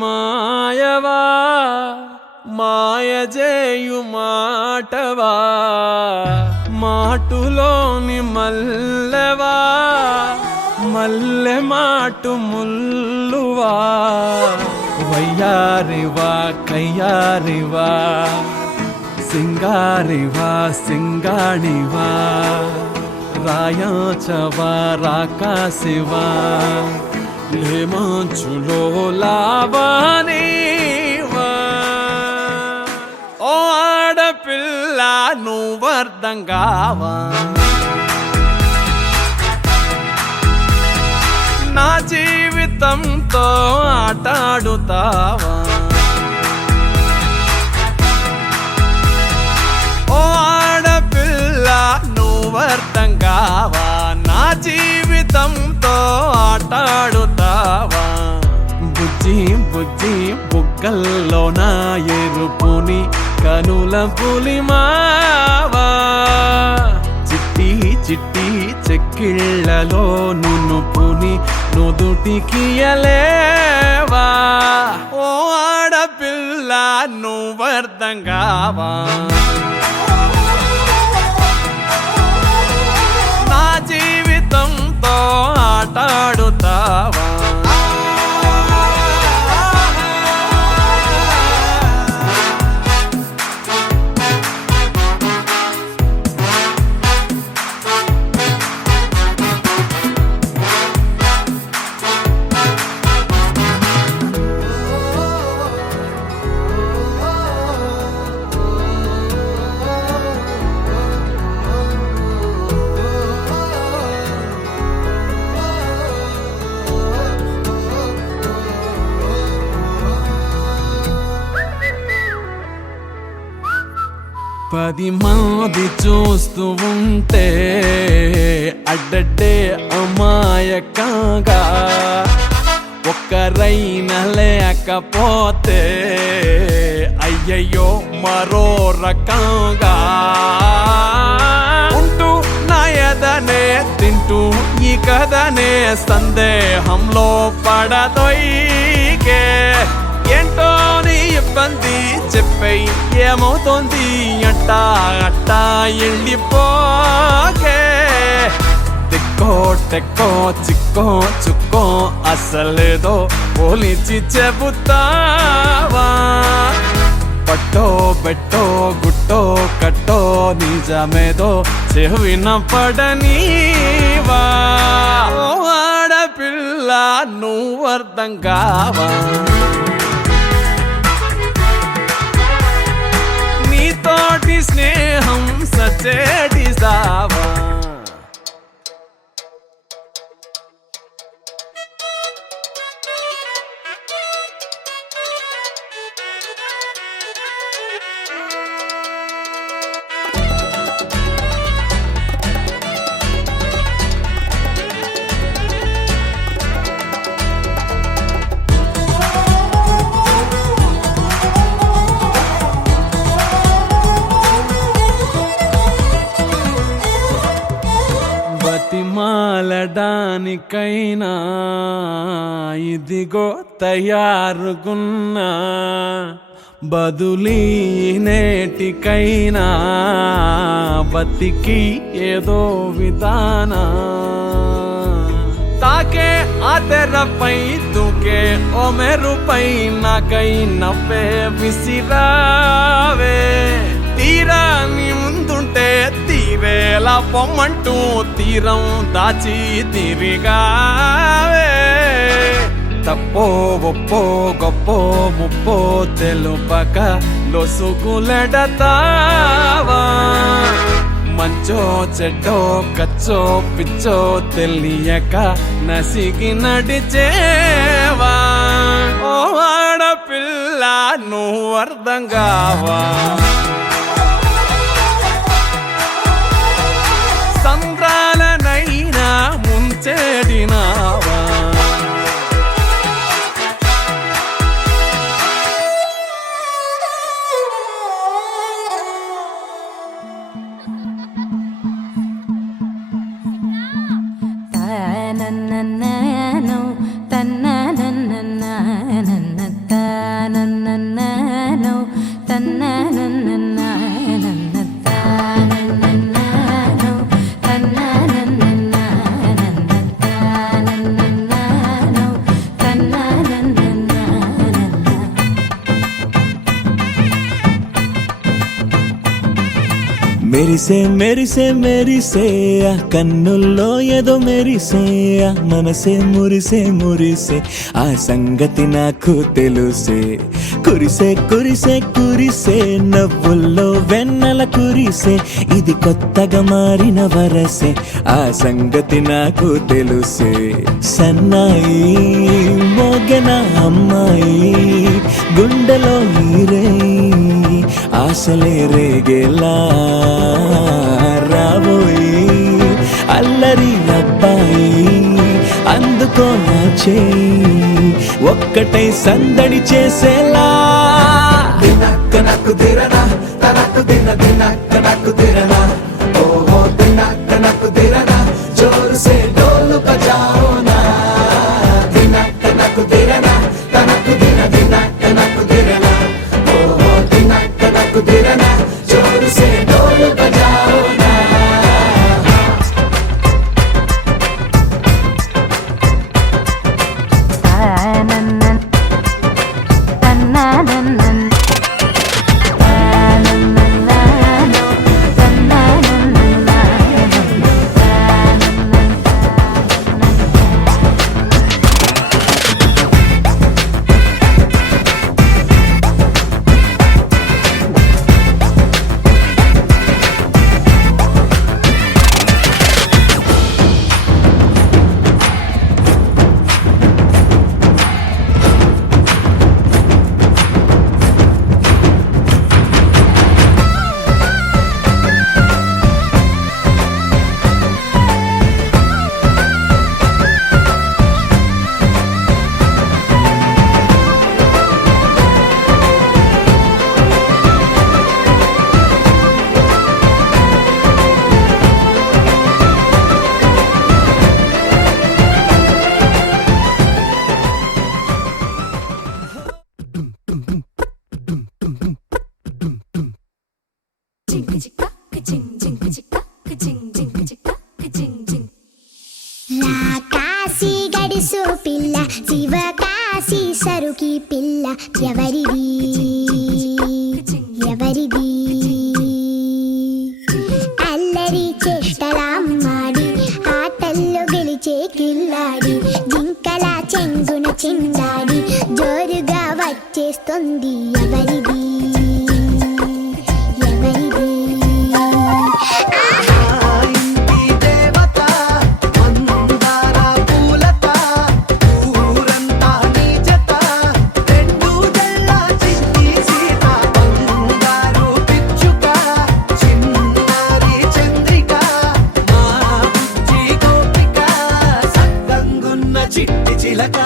మాయవా మాయజేయు మాటవా మాటులోని మల్లెవా మల్లె మాటు ముల్లువా వయ్యారివా కయ్యారివా సింగారివా సింగాణివా రాయాచవా రాకాశివా లేమంచులో లావానివా ఓ ఆడపిల్ల నువ్వర్థం కావా నా జీవితంతో ఆటాడుతావా ఓ ఆడపిల్ల నువ్వర్థం కావా నా జీవితంతో ఆటాడుతావా బుజ్జి బుజ్జి బుగ్గల్లో నా ఎరుపుని కనుల పులిమావా చిట్టి చిట్టి చెక్కిళ్ళలో నునుపుని నుదుటికియలేవా ఓ ఆడపిల్ల నువ్వర్థం కావా నా జీవితంతో ఆటాడుతావా పది మంది చూస్తూ ఉంటే అడ్డడ్డే అమాయకంగా ఒక్కరైనా లేకపోతే అయ్యయ్యో మరో రకంగా ఉంటూ నా ఎదనే తింటూ ఈ కథనే సందేహంలో పడదొయ్యే ఏంటో నీ ఇబ్బంది చెప్పై ఏమవుతోంది అట్టా అట్టా వెళ్ళిపోకే తెక్కో టెక్కో చిక్కో చుక్కో అసలేదో పోలిచి చెబుతావా పట్టో బెట్టో గుట్టో కట్టో నిజమేదో చెవిన పడనీవా ఓ ఆడపిల్ల నువ్వర్థం కావా నీతోటి స్నేహం సచేటి సావా బతిమాలడానికైనా ఇదిగో తయారుగున్నా బదులీ నేటికైనా బతికి ఏదో విధానా తాకే ఆ తెరపై తూకే ఓ మెరుపై నాకై నవ్వే విసిరావే తీరా నీ ముందుంటే తీరేలా పొమ్మంటూ తీరం దాచి తిరిగావే తప్పో ఒప్పో గొప్పో ముప్పో తెలుపక లొసుగులెడతావా మంచో చెడ్డో కచ్చో పిచ్చో తెలియక నసిగి నడిచేవా ఓ ఆడపిల్ల నువ్వర్థం కావా సంద్రాలనైనా ముంచెడినావా తన్ననన్ననో తన్ననన్నననన్న మెరిసే మెరిసే మెరిసే ఆ కన్నుల్లో ఏదో మెరిసే ఆ మనసే మురిసే మురిసే ఆ సంగతి నాకు తెలుసే కురిసే కురిసే కురిసే నవ్వుల్లో వెన్నెల కురిసే ఇది కొత్తగా మారిన వరసే ఆ సంగతి నాకు తెలుసే సన్నాయి మోగన అమ్మాయి గుండెలో ఈరే ఆశలే రేగేలా రాబోయి అల్లరి అబ్బాయి అందుకో నా చేయి ఒక్కటై సందడి చేసేలా దినక్క నక్కు దిరనా తనకు దిన దినక్క నక్కు దిరనా ఓహో దినక్క నక్కు దిరనా జోరు సే డోలు బజాओ నా దినక్క నక్కు దిరనా తనకు దిన దినక్క నక్కు దిరనా ఓహో దినక్క నక్కు దిరనా జోరు సే డోలు బజాओ నా కాశీ గడిసు పిల్ల శివ కాశీ సరుకి పిల్ల ఎవరిది ఎవరిది అల్లరి చేష్టలామ్మాడి ఆటల్లో గెలిచే కిల్లాడి జింకల చెంగున చిందాడి జోరుగా వచ్చేస్తుంది ఎవరిది ఎవరిది చిట్టి చిలక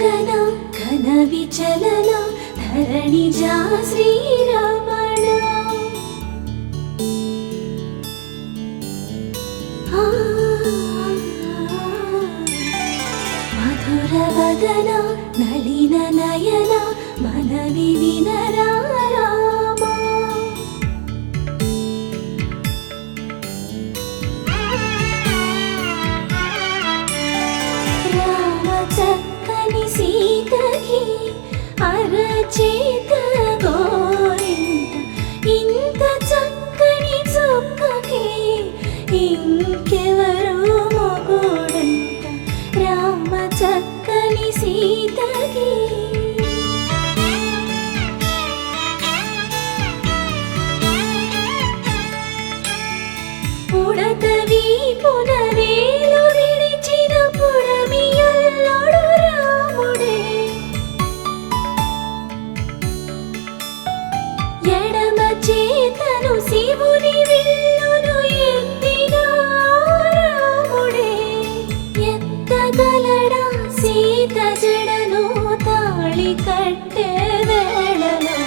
గగన ఘన విచలన ధరణిజా శ్రీరమణ మధుర వదన నళిన నయన మనవి వినరా రామా రామ చక్కని సీతకి అరచేత గోరింట ఇంత చక్కని చుక్కకి ఇంకెవరు మొగుడంట రామ చక్కని సీతకి పుడతవి పునవేలు విడిచిన పుడమియల్లుడు రాముడే ఎడమ చేతను శివుని విల్లును ఎత్తిన రాముడే ఎత్తగలడా సీత జడను తాళి కట్టే వేళలో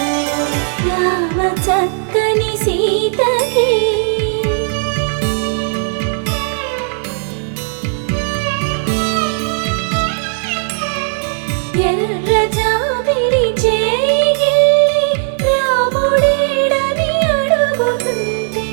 రామ చక్కని సీతకి ఎర్ర జాబిలి చేయి రాముడేడని అడుగుతుంటే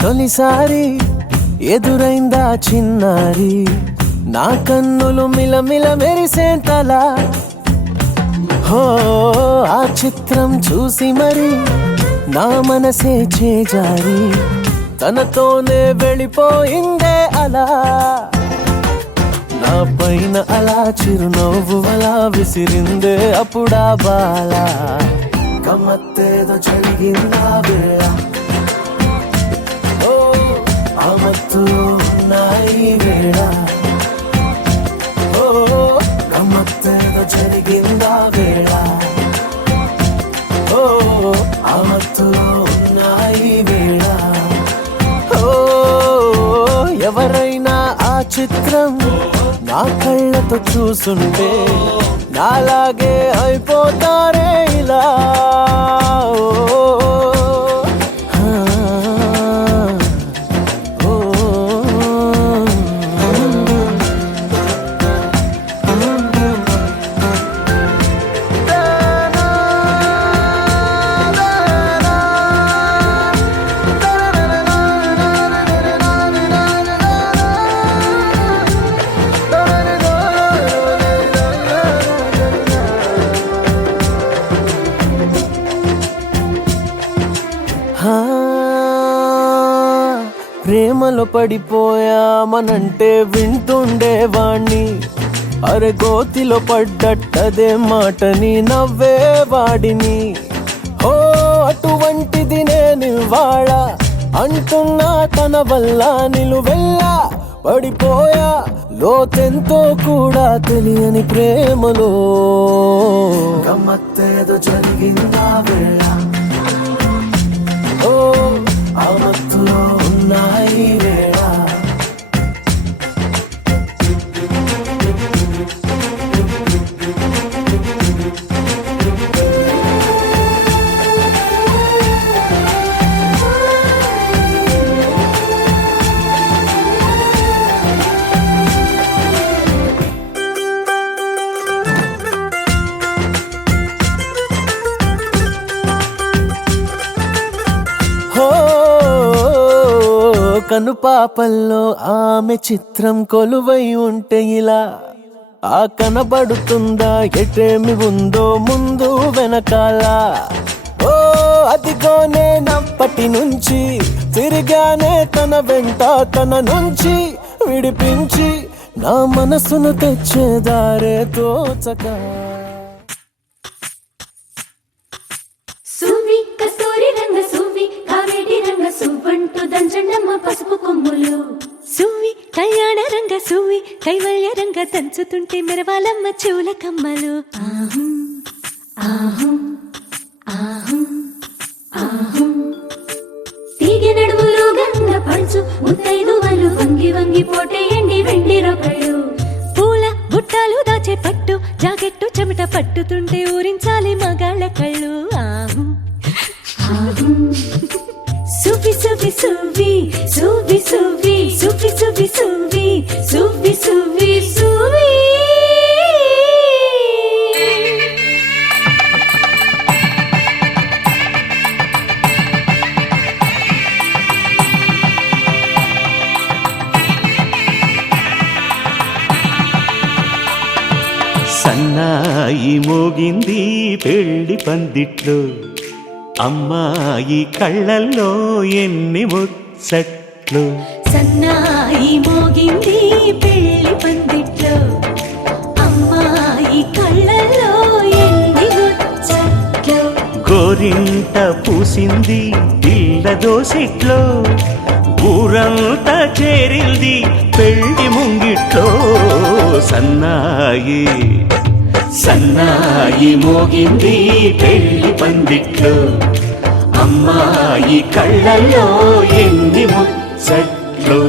తొలిసారి ఎదురైందా చిన్నారి నా కన్నులు మిలమిల మెరిసేంతలా హో ఆ చిత్రం చూసి మరి నా మనసే చేజారి తనతోనే వెళ్ళిపోయిందే అలా నా పైన అలా చిరునవ్వు అలా విసిరిందే అప్పుడా బాల గమ్మత్తేదో జరిగిందా వేళ ఓ ఆ మత్తులో ఉన్నాయి వేళ ఓ గమ్మత్తేదో జరిగిందా వేళ ఓ ఆ మత్తులో ఉన్నాయి వేళ ఓ ఎవరైనా ఆ చిత్రం నా కళ్ళతో చూసుంటే నాలాగే అయిపోతారే ఇలా ఓ, ఆ, ఓ, ఆ, ప్రేమలో పడిపోయామనంటే వింటుండేవాణ్ణి అరే గోతిలో పడ్డట్టదే మాటని నవ్వేవాడిని ఓ అటువంటిది నేనివాళ అంటున్నా తన వల్ల నిలువెల్లా పడిపోయా లోతెంతో కూడా తెలియని ప్రేమలో గమ్మత్తేదో జరిగిందా వేళ ఓ ఆ మత్తులో ఉన్నాయి వేళ హో కనుపాపల్లో ఆమె చిత్రం కొలువై ఉంటే ఇలా ఆ కనబడుతుందా ఎటేమి ఉందో ముందు వెనకాల ఓ అదిగో నేనప్పటి నుంచి తిరిగానే తన వెంట తన నుంచి విడిపించి నా మనసును తెచ్చేదారే తోచక సువి కస్తూరి రంగ సువి కావేటి రంగ సువ్వంటూ దంచండమ్మ పసుపు కొమ్ములు సువి కళ్యాణ రంగ సువి కైవల్య రంగ దంచుతుంటే మెరవాలమ్మ చెవుల కమ్మలు ఆహం ఆహం ఆహం ఆహం తీగె నడుములు గంగ పంచు ముత్తైదువలు వంగి వంగి పోటేయండి వెండి రొకళ్ళు పూల బుట్టాలు దాచే పట్టు జాకెట్టు చెమట పట్టుతుంటే ఊరించాలి మగాళ్ళ కళ్ళు ఆహం ఆహం సువి సువి సువి సువి సువి సువి సువి సువి సువి సువి సువి సన్నాయి మోగింది పెళ్లి పందిట్లో అమ్మాయి కళ్ళల్లో ఎన్ని ముచ్చట్లు సన్నాయి మోగింది పెళ్లి పందిట్లో అమ్మాయి కళ్ళల్లో ఎన్ని ముచ్చట్లు గోరింట పూసింది పిల్ల దోసిట్లో ఊరంతా చేరింది పెళ్లి ముంగిట్లో సన్నాయి సన్నాయి మోగింది పెళ్లి పందిట్లో అమ్మాయి కళ్ళల్లో ఎన్ని ముచ్చట్లు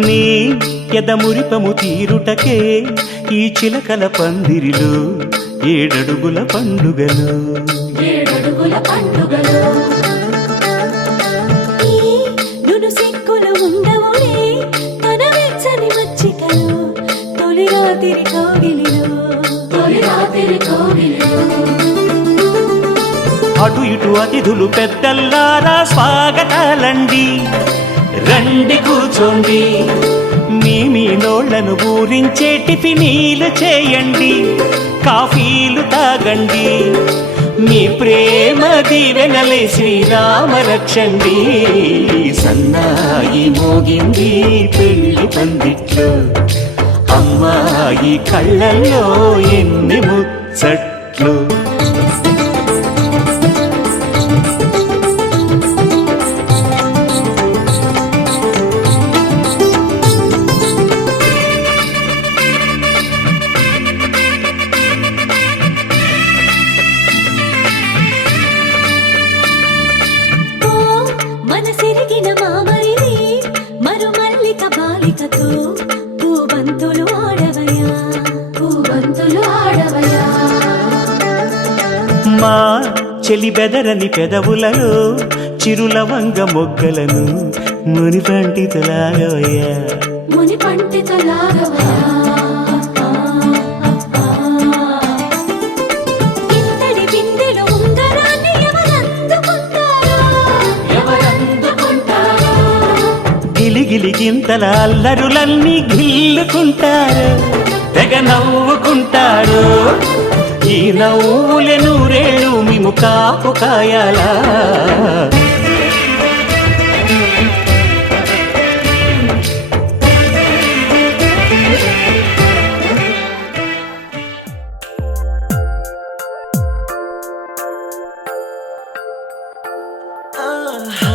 నీ ఎదమురిపము తీరుటకే ఈ చిలకల పందిరిలో ఏడడుగుల పండుగలు ఏడడుగుల పండుగలో ఈ నును సిక్కులు ఉండవులే తన వెచ్చని మచ్చికలు తొలి రాత్రి కౌగిలిలో తొలి అటు ఇటు అతిథులు పెద్దల్లారా స్వాగతాలండి, రండి కూర్చోండి, మీ నోళ్లను ఊరించే టిఫినీలు చేయండి, కాఫీలు తాగండి, మీ ప్రేమ దీవెనలే శ్రీరామ రక్షండి. సన్నాయి మోగింది పెళ్లి పందిట్లో, అమ్మాయి కళ్ళల్లో ఎన్ని ముచ్చట్లు. ఓ మనసిరిగిన మామరిది మరుమల్లిక బాలికతో పూబంతులు ఆడవయా, పూబంతులు ఆడవయా. మా చెలి బెదరని పెదవులలో చిరులవంగ మొగ్గలను మునిపంటితో లాగవయ్యా, ముని పంటితో లాగవయా. ఇంతటి బిందెలో ఉంగరాన్ని ఎవరందుకుంటారో, ఎవరందుకుంటారో. గిలిగిలి గింతల అల్లరులన్నీ గిల్లుకుంటారు, తెగ నవ్వుకుంటారు. ఈ నవ్వులే నూరేళ్ళు మేము కాపు కాయాలా. ఆహా,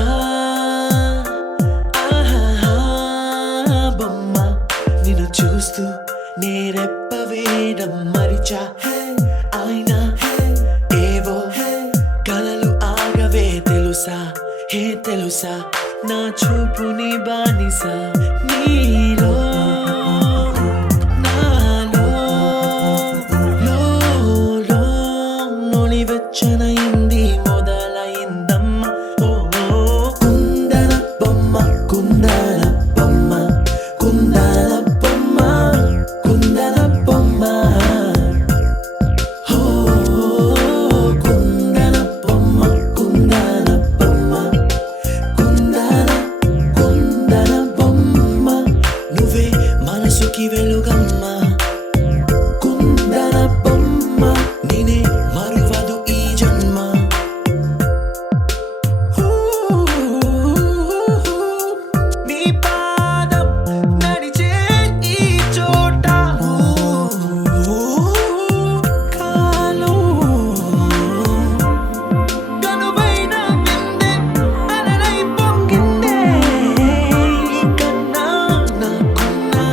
ఆహా, బొమ్మ నిన్ను చూస్తూ నేరెప్ప వేయడం మరిచా. అయినా ఏవో కలలు ఆగవే తెలుసా, హే తెలుసా, నా చూపుని బానిస నీలో నాలో లో నొలి వెచ్చనైంది మొదలైందమ్మ. ఓ కుందన బొమ్మ, కుందన బొమ్మ, కుందన బొమ్మ, కుందన బొమ్మ. ఓ కుందన బొమ్మ, కుందన బొమ్మ, కుందన బొమ్మ. నువ్వే మనసుకి వెలుగమ్మ, కుందన బొమ్మ, నేనే మరువదు ఈ జన్మ. నీ పాదం నడిచే ఈ చోట కాలం కనువైన బిందె అలరై పొంగిందే. ఈ కన్నా నాకున్నా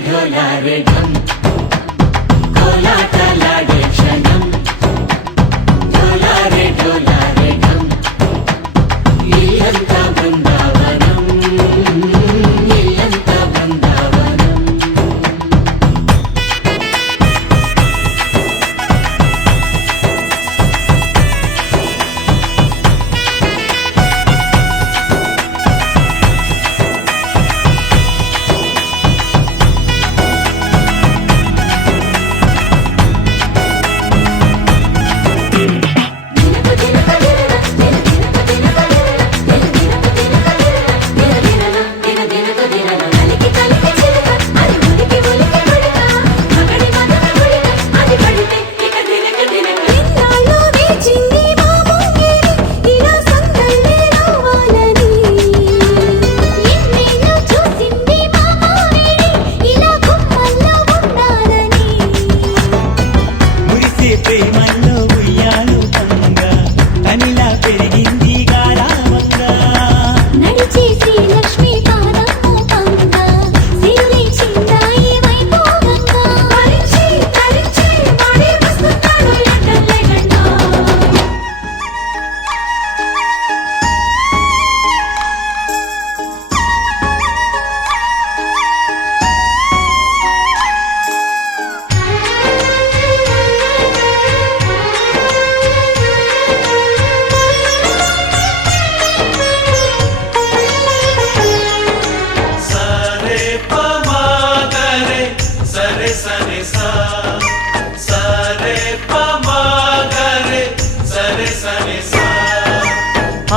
ढोलारे ढम కోలాటలాడే క్షణం ढोलारे ढोलारे ढम ఇల్లంతా బృందావనం ఇల్లంతా బృందావనం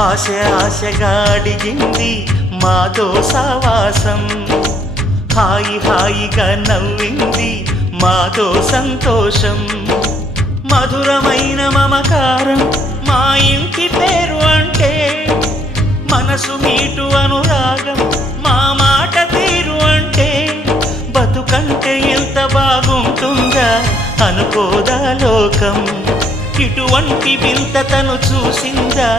ఆశ ఆశగా అడిగింది మాతో సావాసం హాయి హాయిగా నవ్వింది మాతో సంతోషం మధురమైన మమకారం మా ఇంటి పేరు అంటే మనసు మీటు అనురాగం మా మాట తీరు అంటే బతుకంటే ఎంత బాగుంటుందా అనుకోదా లోకం ఇటువంటి వింత తను చూసిందా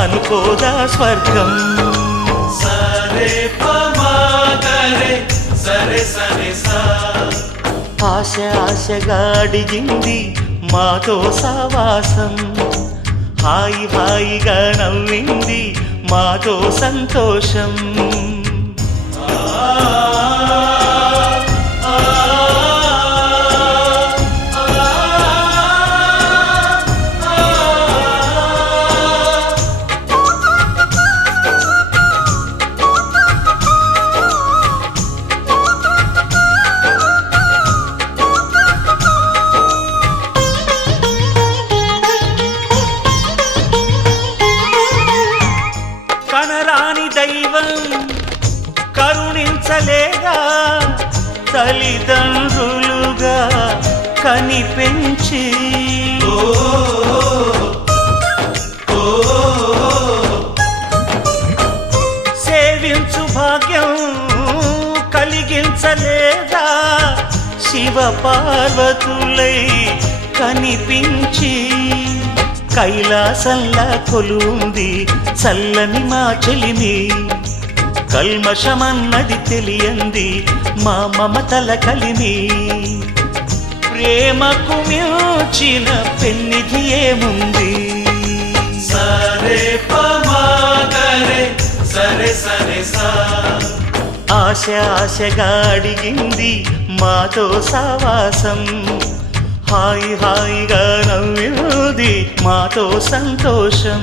అనుకోదా స్వర్గం సరే పమాగరే సరే సరే సా ఆశ ఆశగా అడిగింది మాతో సావాసం హాయి హాయిగా నవ్వింది మాతో సంతోషం దైవం కరుణించలేగా తల్లిదండ్రులుగా కనిపెంచి సేవించు భాగ్యం కలిగించలేదా శివ పార్వతులై కనిపించి కైలాసంలా కొలుంది చల్లని మా చెలిమి కల్మషమన్నది తెలియంది మా మమతల కలిమి ప్రేమకు మించిన పెన్నిధి ఏముంది సరే పమాగరే సరే సరే సా ఆశ ఆశగా అడిగింది మాతో సావాసం హాయి హాయిగా నవ్వింది మాతో సంతోషం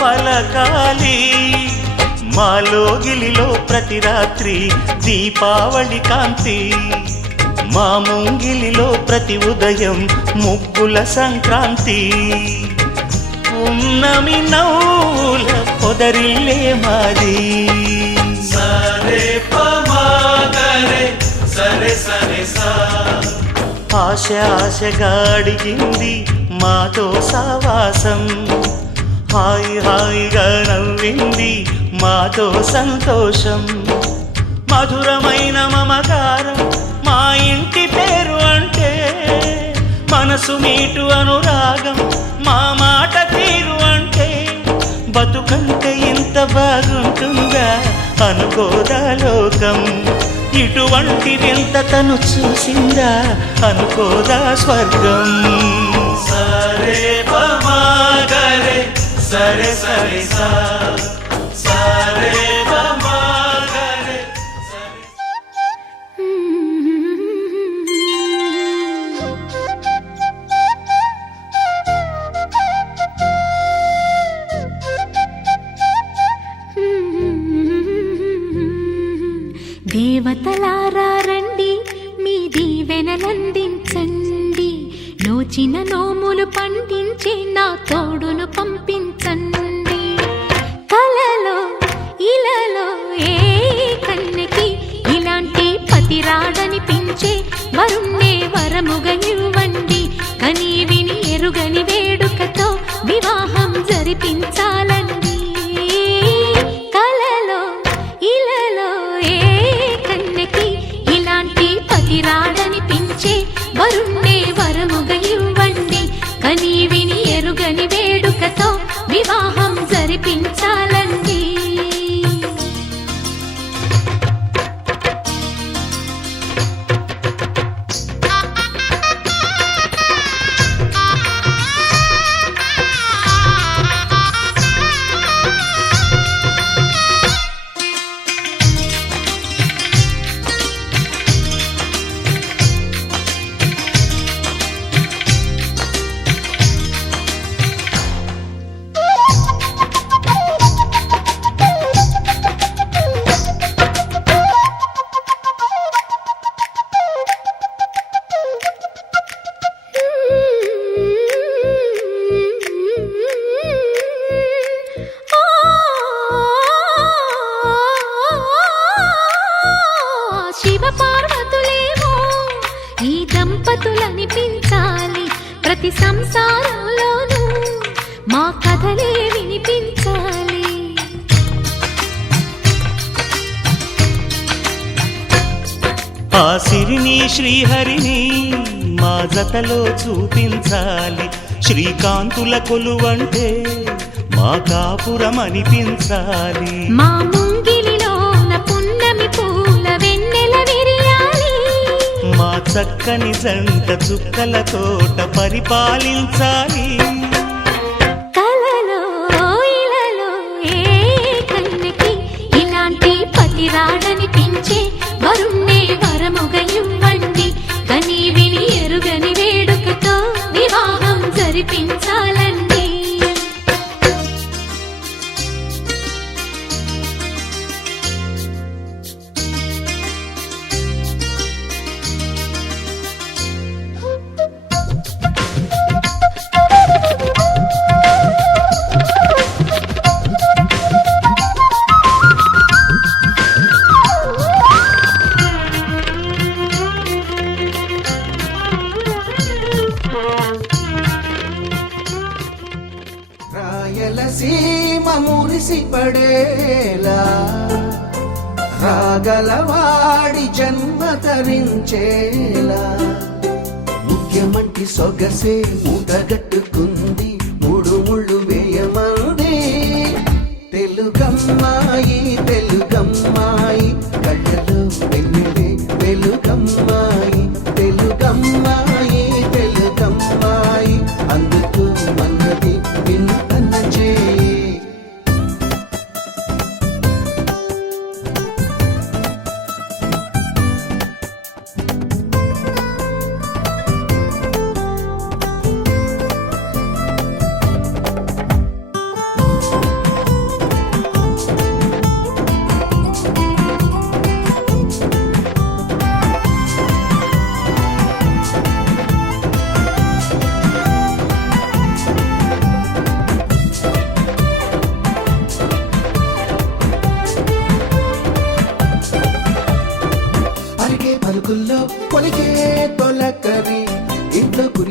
పలకాలి మాలో గిలిలో ప్రతి రాత్రి దీపావళి కాంతి మా ముంగిలిలో ప్రతి ఉదయం ముగ్గుల సంక్రాంతి ఉన్నమి నవ్వుల పొదరిల్లే మాది సరే పమాగరే సరే సరే సా ఆశ ఆశగా అడిగింది మాతో సావాసం హాయి హాయిగా నవ్వింది మాతో సంతోషం మధురమైన మమకారం మా ఇంటి పేరు అంటే మనసు మీటు అనురాగం మా మాట తీరు అంటే బతుకంటే ఇంత బాగుంటుందా అనుకోదా లోకం ఇటువంటి వింత తను చూసిందా అనుకోదా స్వర్గం సరే పమాగరే సరే సరే సా సరే పమాగరే దేవతలారా రండి మీ దీవెనలందించండి నోచిన నోములు పండించే నా తోడును పంపించండి కలలో ఇలలో ఏ కన్నెకి ఇలాంటి పతి రాడనిపించే వరుణ్ణే వరముగా ఇవ్వండి కని విని ఎరుగని వేడుకతో వివాహం జరిపించాలండి కలలో ఇలలో ఏ కన్నెకి ఇలాంటి పతి రాడనిపించే వరుణ్ణే వరముగా ఇవ్వండి కని విని ఎరుగని వేడుకతో వివాహం జరిపించాలండి శివ పార్వతులేమో ఈ దంపతులనిపించాలి ప్రతి సంసారంలోనూ మా కథలే వినిపించాలి ఆ సిరిని శ్రీహరిని మా జతలో చూపించాలి శ్రీకాంతుల కొలువంటే మా కాపురం అనిపించాలి మా ముంగిలిలోన పున్నమి పూల వెన్నెల విరియాలి మా చక్కని జంట చుక్కల తోట పరిపాలించాలి కలలో ఇలలో ఏ కన్నెకి ఇలాంటి పతి రాడనిపించే వరుణ్ణే వరముగా ఇవ్వండి కని విని ఎరుగని వేడుకతో వివాహం జరిపించాలండి రాయలసీమ మురిసిపడేలా రాగలవాడి జన్మ ధరించేలా ముఖ్యమంటి సొగసే మూటగట్టుకుంది మూడు ముళ్ళు వేయమంది తెలుగమ్మాయి తెలుగమ్మాయి కళ్ళలో వెన్నెలే తెలుగమ్మాయి తెలుగమ్మాయి తెలుగమ్మాయి అందుకు మన్నది వింతన చేయి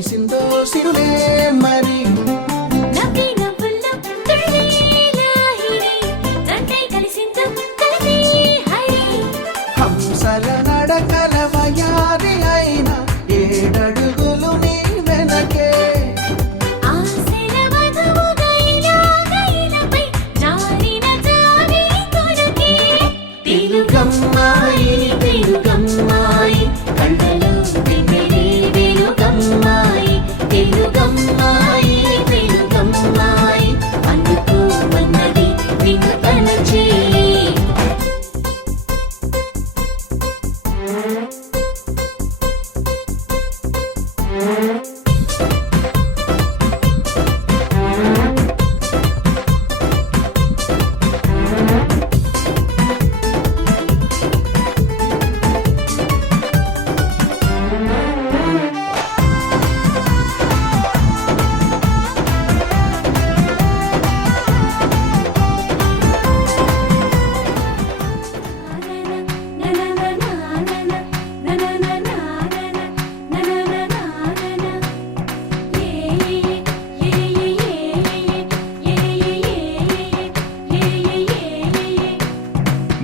కురిసిందో సిరులే మరి నవ్వి నవ్వుల్లో తుళ్ళి లాహిరి తండ్రి కలిసిందో కలిసి హరి హంసల నడకల వయారి అయిన ఏడడుగులు నీ వెనకే ఆశల వధువుగా ఇలాగైలపై జారిన జారి కొరకే తెలుగమ్మాయి తెలుగమ్మాయి కళ్ళలో తిమిరి వెలుగమ్మాయి తెలుగమ్మాయి తెలుగమ్మాయి అందుకు ఉన్నది నిన్ను తలచి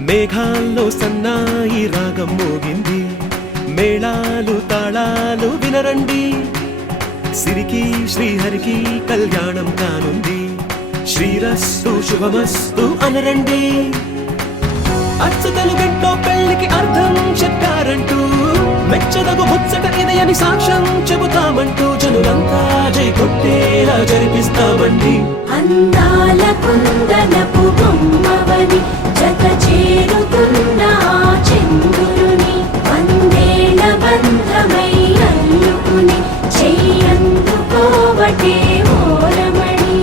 మేఘాల్లో సన్నాయి రాగం మోగింది మేళాలు తాళాలు వినరండి సిరికి శ్రీహరికి కళ్యాణం కానుంది శ్రీరస్తు శుభమస్తు అనరండి అచ్చు తెలుగింట్లో పెళ్లికి అర్థం చెప్పారంటూ మెచ్చదగు ముచ్చట ఇదయని సాక్ష్యం చెబుతామంటూ జనులంతా జై కొట్టేలా జరిపిస్తామండి అందాల కుందనపు బొమ్మవని జత చేరుతున్న ఆ చంద్రుని వందేళ్ల బంధమై అల్లుకుని చెయ్యందుకోవటే ఓరమణి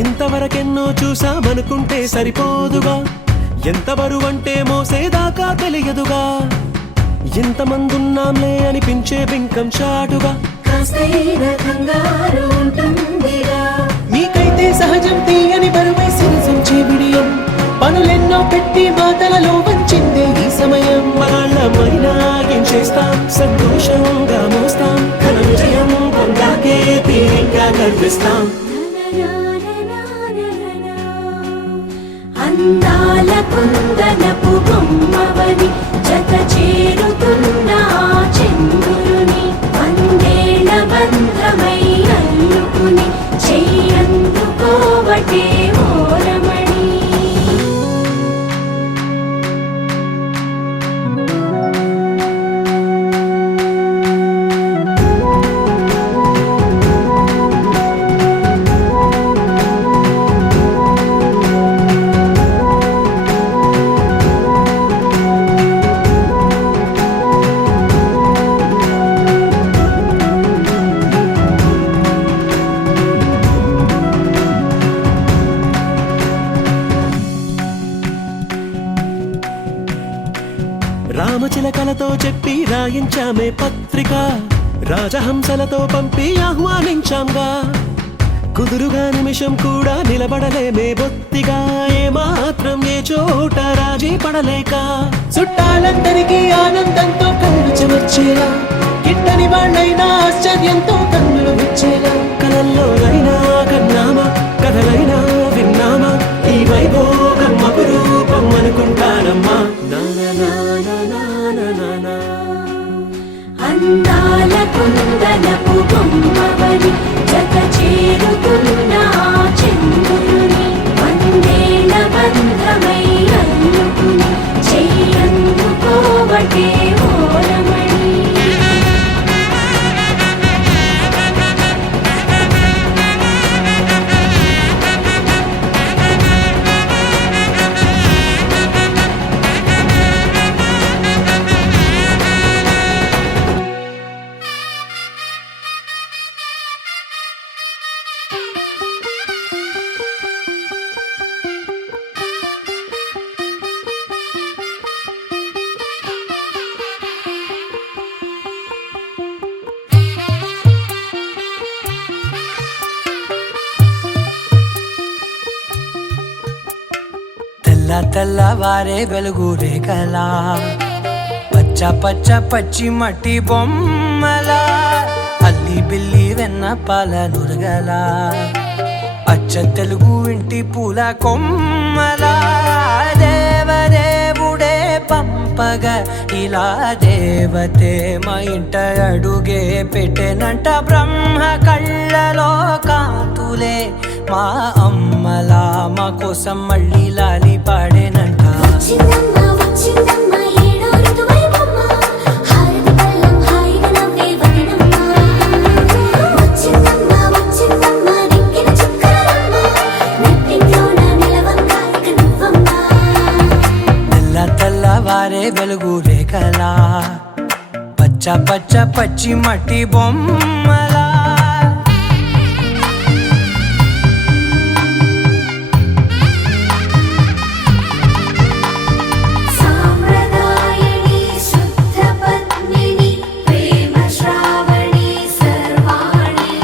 ఇంతవరకెన్నో చూసామనుకుంటే సరిపోదుగా ఎంత బరువంటే మోసేదాకా తెలియదుగా ఇంతమందున్నాంలే అనిపించే బింకం చాటుగా కాస్తైన కంగారు ఉంటుందిరా మీకైతే సహజం తీయని బరువై సిరిసంచే బిడియం పనులెన్నో పెట్టి మాటలలో వంచిందే ఈ సమయం వాళ్ళమైనా ఏం చేస్తాం సంతోషంగా మోస్తాం ఘన విజయం పొందాకే తీరిగ్గా కనిపిస్తాం అందాల కుందనపు బొమ్మవని జత చేరుతున్న ఆ చంద్రుని వందేళ్ల బంధమై అల్లుకుని చెయ్యందుకోవటే ఓరమణి రామచిలకలతో చెప్పి రాయించామే పత్రిక రాజహంసలతో పంపి ఆహ్వానించాంగా కుదురుగా నిమిషం కూడా నిలబడలేమే బొత్తిగా ఏమాత్రం ఏ చోట రాజీ పడలేక చుట్టాలందరికీ ఆనందంతో కళ్ళు చెమర్చేలా గిట్టని వాళ్ళైనా ఆశ్చర్యంతో కన్నులు విచ్చేలా కలల్లోనైనా కన్నామా కథలైనా విన్నామా ఈ వైభోగం అపురూపం అనుకుంటానమ్మా అందాల కుందనపు బొమ్మవని జత చేరుతున్న ఆ చంద్రుని వందేళ్ల బంధమై అల్లుకుని చెయ్యందుకోవటే ఓరమణి తెల్లవారే వెలుగు రేఖలా పచ్చ పచ్చ పచ్చి మట్టి బొమ్మలా అల్లి బిల్లి వెన్న పాల నురగలా అచ్చ తెలుగు ఇంటి పూల కొమ్మలా దేవదేవుడే పంపగా ఇలా దేవతే మా ఇంట అడుగే పెట్టెనంట బ్రహ్మ కళ్ళలో కాంతులే మా అమ్మలా మా కోసం మళ్ళీ లాలి పాడేనంట వచ్చిందమ్మ వచ్చిందమ్మ ఏడో ఋతువైవమ్మ హారతి పళ్ళం హాయిగా నవ్వే వదనమ్మ వచ్చిందమ్మ వచ్చిందమ్మ దిక్కిన చుక్కలమ్మ నెట్టింట్లోన నిలవంగా ఇక నువ్వమ్మ తెల్లవారే వెలుగు రేఖలా పచ్చ పచ్చ పచ్చి మట్టి బొమ్మలా సాంప్రదాయని శుద్ధ పద్మిని ప్రేమ శ్రావణి సర్వాణి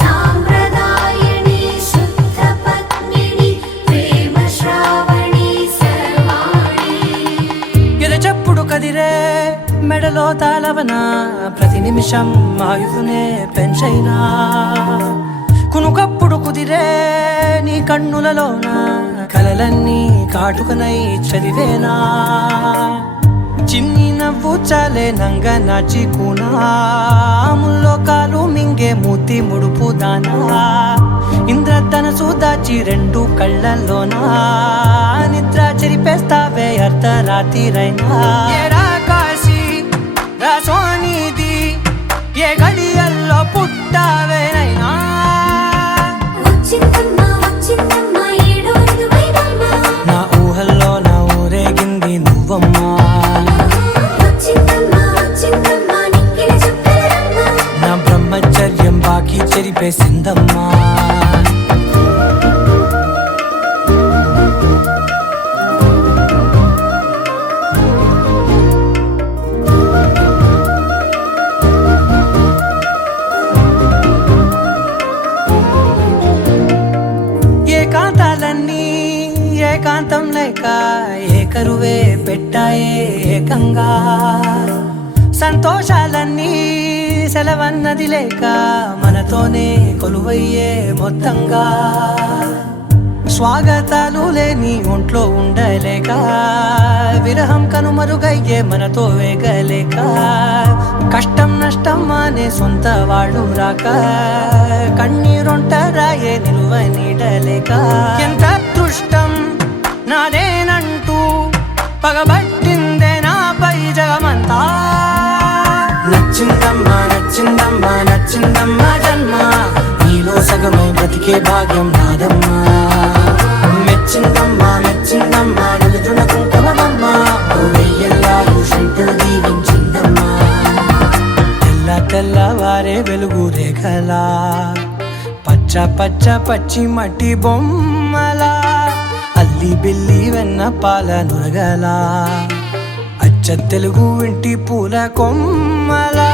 సాంప్రదాయని శుద్ధ పద్మిని ప్రేమ శ్రావణి సర్వాణి ఎరచప్పుడు కదిరే మెడలో తాళవన ప్రతి నిమిషం ఆయువునే పెంచైనా కునుకప్పుడు కుదిరే నీ కన్నులలోన కలలన్నీ కాటుకనై చదివేనా చిన్ని నవ్వు చాలే నంగ నాచి కూనాముల్లో కాలు మింగే మూతి ముడుపు దానా ఇంద్రధనసు దాచి రెండు కళ్ళల్లోనా నిద్ర చెరిపేస్తావే అర్ధరాత్రిరైనా ఏరా కాశీ రాసోనిది ఏ గడియల్లో పుట్టావేనైనా వచ్చిందమ్మ వచ్చిందమ్మ ఏడో ఋతువైవమ్మ నా ఊహల్లో నా ఊరేగింది నువ్వమ్మా వచ్చిందమ్మ వచ్చిందమ్మ నిక్కిన చుక్కలమ్మ నా బ్రహ్మచర్యం బాకీ చెరిపేసిందమ్మా ఏకాంతాలన్నీ ఏకాంతం లేక ఏకరువే పెట్టాయే ఏకంగా సంతోషాలన్నీ సెలవన్నది లేక మనతోనే కొలువయ్యే మొత్తంగా స్వాగతాలు లేని ఒంట్లో ఉండలేక విరహం కనుమరుగయ్యే మనతో వేగలేక కష్టం నష్టం అనే సొంత వాళ్ళు రాక కన్నీరొంటరాయే నిలువ నీడలేక ఎంత అదృష్టం నాదేనంటూ పగబట్టిందే నాపై జగమంతా నచ్చిందమ్మా నచ్చిందమ్మా నచ్చిందమ్మా జన్మ నీలో సగమై బ్రతికే భాగ్యం నాదమ్మా మెచ్చిందమ్మా మెచ్చిందమ్మా నిలుచున కుంకుమమ్మా వెయ్యల్లాలు శంకులు దీవించిందమ్మా తెల్లవారే వెలుగు రేఖలా పచ్చ పచ్చ పచ్చి మట్టి బొమ్మలా అల్లి బిల్లి వెన్న పాల నురగలా అచ్చ తెలుగు ఇంటి పూల కొమ్మలా